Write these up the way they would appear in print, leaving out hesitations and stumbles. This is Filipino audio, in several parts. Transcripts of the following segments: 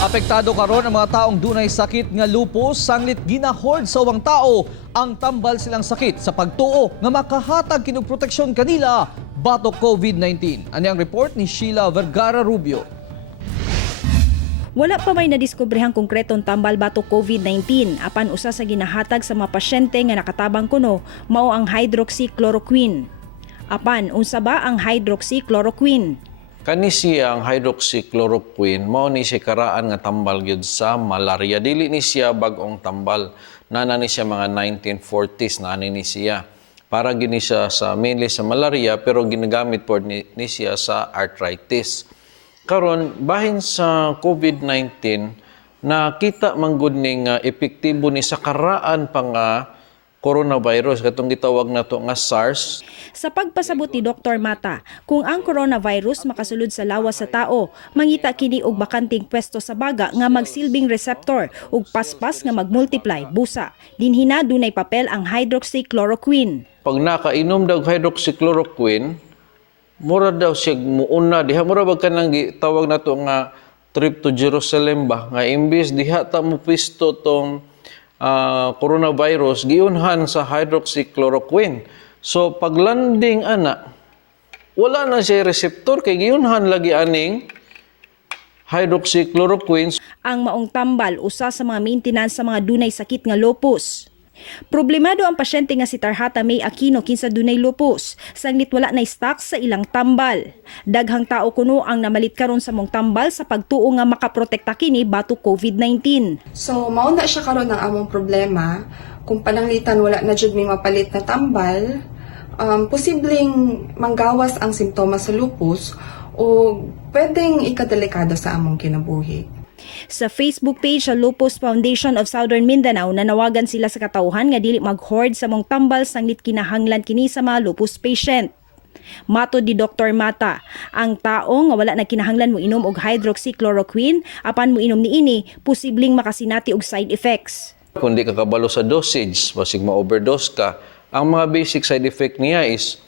Apektado karon ang mga taong dunay sakit nga lupus sanglit ginahord sa ubang tao ang tambal silang sakit sa pagtuo nga makahatag kinog proteksyon kanila batok COVID-19. Ani ang report ni Sheila Vergara Rubio. Wala pa may nadiskubrehang konkretong tambal batok COVID-19 apan usa sa ginahatag sa mga pasyente nga nakatabang kuno mao ang hydroxychloroquine. Apan unsa ba ang hydroxychloroquine? Kani siya ang hydroxychloroquine, mao ni siya karaan nga tambal gyud sa malaria. Dili ni siya bag-ong tambal. Nana ni siya mga 1940s na ni siya. Para gini siya sa mainly sa malaria pero ginagamit po ni siya sa arthritis. Karon bahin sa COVID-19 nakita man gud ning epektibo ni sa karaan pa nga coronavirus katong gitawag nato nga SARS. Sa pagpasabot ni Dr. Mata, kung ang coronavirus makasulod sa lawas sa tao, mangita kini og bakanting pwesto sa baga nga magsilbing receptor ug paspas nga magmultiply busa. Dinhina dunay papel ang hydroxychloroquine. Pag nakainom daw hydroxychloroquine, mura daw siya muuna diha mura bag kanang gitawag nato nga trip to Jerusalem ba nga imbis diha ta mo pisto tong coronavirus giunhan sa hydroxychloroquine. So paglanding ana wala na siya receptor kay giunhan lagi aning hydroxychloroquine. Ang maong tambal usa sa mga maintenance sa mga dunay sakit nga lupus. Problemado ang pasyente nga si Tarhata May Aquino kinsa dunay lupus, sanglit wala na stock sa ilang tambal. Daghang tao kuno ang namalit karon sa mong tambal sa pagtuo nga makaprotekta kini batok COVID-19. So mao na siya karon ang among problema kung pananglitan wala na jud may mapalit na tambal, posibleng manggawas ang simptomas sa lupus o pwedeng ikadelikado sa among kinabuhi. Sa Facebook page sa Lupus Foundation of Southern Mindanao, nanawagan sila sa katauhan nga dili mag-hoard sa mong tambal sanglit kinahanglan kini sa mga lupus patient. Matod di Dr. Mata, ang tao nga wala na kinahanglan mo inom og hydroxychloroquine apan mo inom niini posibleng makasinati og side effects. Kung di ka kabalo sa dosage, basig ma-overdose ka, ang mga basic side effect niya is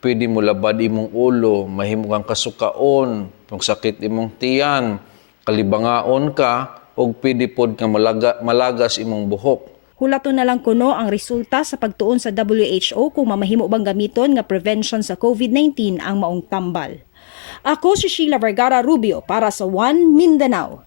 pwede mo labad imong ulo, mahimo kang kasukaon, kung sakit imong tiyan, kalibangaon ka o pwede pod nga malagas imong buhok. Hulaton na lang kuno ang resulta sa pagtuon sa WHO kung mamahimo bang gamiton nga prevention sa COVID-19 ang maong tambal. Ako si Sheila Vergara Rubio para sa One Mindanao.